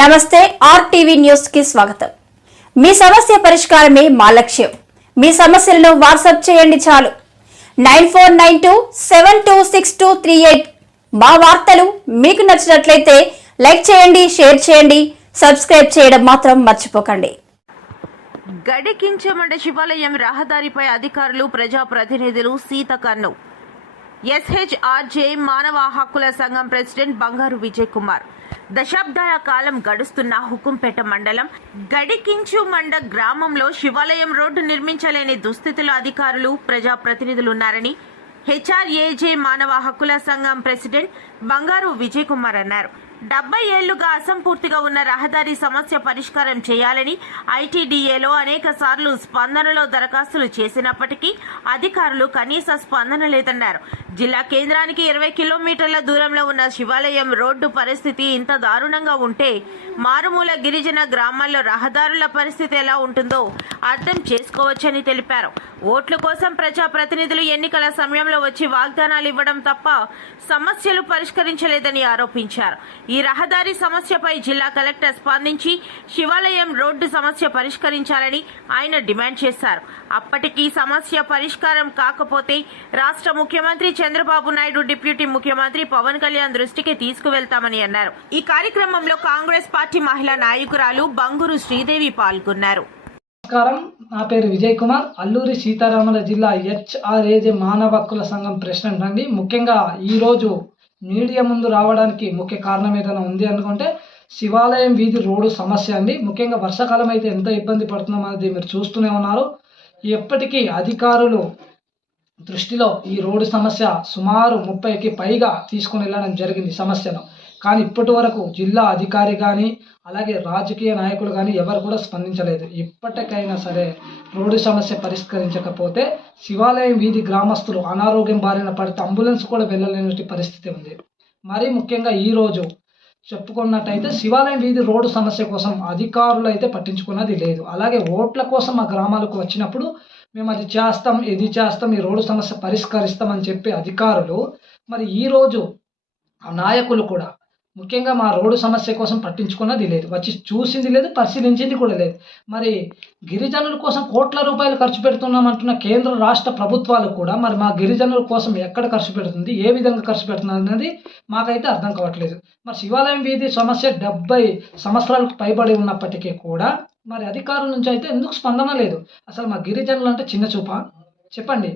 నమస్తే RTV news కి స్వాగతం. మీ సమస్య పరిష్కారమే మా లక్ష్యం. మీ సమస్యలను వాట్సాప్ చేయండి చాలు. 9492726238. మా వార్తలు మీకు నచ్చినట్లయితే లైక్ చేయండి, షేర్ చేయండి, సబ్స్క్రైబ్ చేయడం మాత్రం మర్చిపోకండి. గడికించమండ శివాలయం రహదారిపై అధికారులు, ప్రజాప్రతినిధులు సీతకన్ను. ఎస్హెచ్ఆర్జే మానవ హక్కుల సంఘం ప్రెసిడెంట్ బంగారు విజయ్ కుమార్. దశాబ్దాల కాలం గడుస్తున్న హుకుంపేట మండలం గడికించుమండ గ్రామంలో శివాలయం రోడ్డు నిర్మించలేని దుస్థితిలో అధికారులు, ప్రజాప్రతినిధులున్నారని హెచ్ఆర్ఏజే మానవ హక్కుల సంఘం ప్రెసిడెంట్ బంగారు విజయ్ కుమార్ అన్నారు. 70 ఏళ్లుగా అసంపూర్తిగా ఉన్న రహదారి సమస్య పరిష్కారం చేయాలని ఐటీడీఏలో అనేక సార్లు స్పందనలో దరఖాస్తులు చేసినప్పటికీ అధికారులు కనీస స్పందన లేదన్నారు. జిల్లా కేంద్రానికి 20 కిలోమీటర్ల దూరంలో ఉన్న శివాలయం రోడ్డు పరిస్థితి ఇంత దారుణంగా ఉంటే మారుమూల గిరిజన గ్రామాల్లో రహదారుల పరిస్థితి ఎలా ఉంటుందో అర్థం చేసుకోవచ్చని తెలిపారు. ఓట్ల కోసం ప్రజాప్రతినిధులు ఎన్నికల సమయంలో వచ్చి వాగ్దానాలు ఇవ్వడం తప్ప సమస్యలు పరిష్కరించలేదని ఆరోపించారు. ఈ రహదారి సమస్యపై జిల్లా కలెక్టర్ స్పందించి శివాలయం రోడ్డు సమస్య పరిష్కరించాలని ఆయన డిమాండ్ చేశారు. అప్పటికీ సమస్య పరిష్కారం కాకపోతే రాష్ట్ర ముఖ్యమంత్రి చంద్రబాబు నాయుడు, డిప్యూటీ ముఖ్యమంత్రి పవన్ కళ్యాణ్ దృష్టికి తీసుకువెళ్తామని అన్నారు. ఈ కార్యక్రమంలో కాంగ్రెస్ పార్టీ మహిళా నాయకురాలు బంగూరు శ్రీదేవి పాల్గొన్నారు. నమస్కారం, నా పేరు విజయ్ కుమార్, అల్లూరి సీతారామల జిల్లా హెచ్ఆర్ఏజే మానవ హక్కుల సంఘం ప్రెసిడెంట్ అండి. ముఖ్యంగా ఈరోజు మీడియా ముందు రావడానికి ముఖ్య కారణం ఏదైనా ఉంది అనుకుంటే శివాలయం వీధి రోడ్డు సమస్య అండి. ముఖ్యంగా వర్షాకాలం అయితే ఎంత ఇబ్బంది పడుతున్నాం అనేది మీరు చూస్తూనే ఉన్నారు. ఎప్పటికీ అధికారులు దృష్టిలో ఈ రోడ్డు సమస్య సుమారు 30కి పైగా తీసుకుని వెళ్ళడం జరిగింది సమస్యను. కానీ ఇప్పటి వరకు జిల్లా అధికారి కానీ అలాగే రాజకీయ నాయకులు కానీ ఎవరు కూడా స్పందించలేదు. ఇప్పటికైనా సరే రోడ్డు సమస్య పరిష్కరించకపోతే శివాలయం వీధి గ్రామస్తులు అనారోగ్యం బారిన పడితే అంబులెన్స్ కూడా వెళ్ళలేని పరిస్థితి ఉంది. మరీ ముఖ్యంగా ఈరోజు చెప్పుకున్నట్టయితే శివాలయం వీధి రోడ్డు సమస్య కోసం అధికారులు అయితే పట్టించుకున్నది లేదు. అలాగే ఓట్ల కోసం ఆ గ్రామాలకు వచ్చినప్పుడు మేము అది చేస్తాం, ఇది చేస్తాం, ఈ రోడ్డు సమస్య పరిష్కరిస్తామని చెప్పి అధికారులు మరి ఈరోజు ఆ నాయకులు కూడా ముఖ్యంగా మా రోడ్డు సమస్య కోసం పట్టించుకున్నది లేదు, వచ్చి చూసింది లేదు, పరిశీలించింది కూడా లేదు. మరి గిరిజనుల కోసం కోట్ల రూపాయలు ఖర్చు పెడుతున్నామంటున్న కేంద్ర రాష్ట్ర ప్రభుత్వాలు కూడా మరి మా గిరిజనుల కోసం ఎక్కడ ఖర్చు పెడుతుంది, ఏ విధంగా ఖర్చు పెడుతుంది అనేది మాకైతే అర్థం కావట్లేదు. మరి శివాలయం వీధి సమస్య 70 సంవత్సరాలకు పైబడి ఉన్నప్పటికీ కూడా మరి అధికారుల నుంచి అయితే ఎందుకు స్పందన లేదు? అసలు మా గిరిజనులు అంటే చిన్న చూపా చెప్పండి.